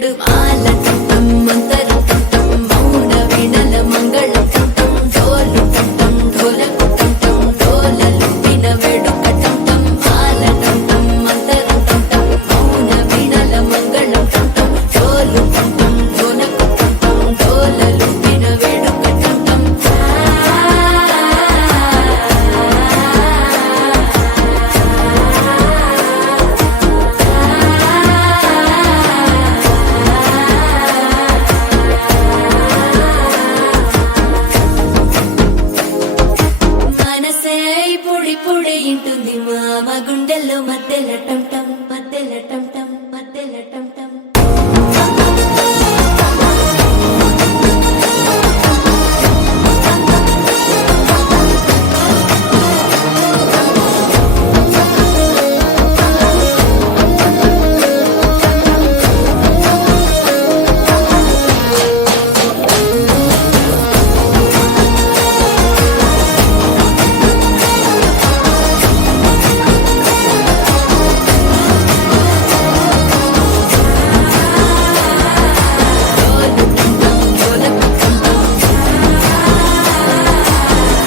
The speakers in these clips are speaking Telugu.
వినవెడు మాల టం మంతర టం మౌన వినల మంగళ టం డోలు టం ఢోలకు టం డోలలు వినవెడు కటం టం మాల టం మంతర టం మౌన వినల మంగళ టం డోలు టం ఢోలకు టం డోలలు వినవెడు కటం టం మనసే పొడి పొడి ఇంటుంది మామ గుండెల్లో మధ్యల టం టం మధ్యల టం టం మధ్యల టం టం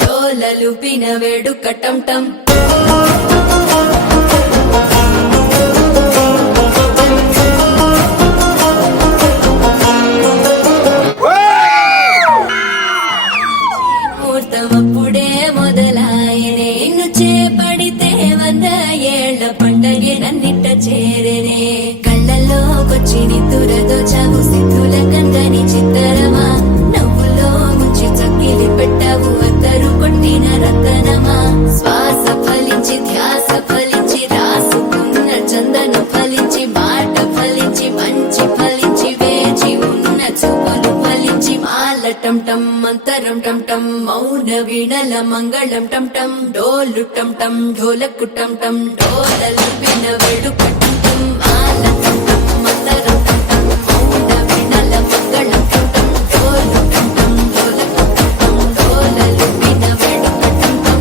డోలలు వినవెడు కటం టం ముహూర్తమప్పుడే మొదలాయనే ఇన్ను చేపడితే 100 ఏళ్ల పండగే నన్నిట్ట చేరనే కళ్ళల్లోకొచ్చి నిద్దురదోచావు సిద్ధుల కందని చిత్తరమా నవ్వులో ముంచి చక్కిలి పెట్టావు అద్దరు కొట్టిన రతనమా శ్వాస ఫలించి ధ్యాస ఫలించి రాసుకున్న చందన ఫలించి మాట ఫలించి మంచి ఫలించి వేచి ఉన్న చూపులు ఫలించి మాల టం టం మంతరం టం టం మౌన వీణల మంగళం టం టం డోలు టం టం ఢోలకు టం టం డోలలు వినవెడు కటం టం మాల టం టం మంతరం టం టం మౌన వీణల మంగళం టం టం డోలు టం టం ఢోలకు టం టం డోలలు వినవెడు కటం టం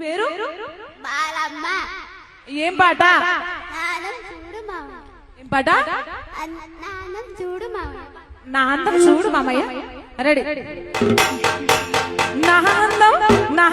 పేరు బాలమ్మ ఏం పాట? నానం చూడు మామ ఏం పాట? నానం చూడు మామ నా అందం చూడు మామయ్య. రెడీ. నా అందం నా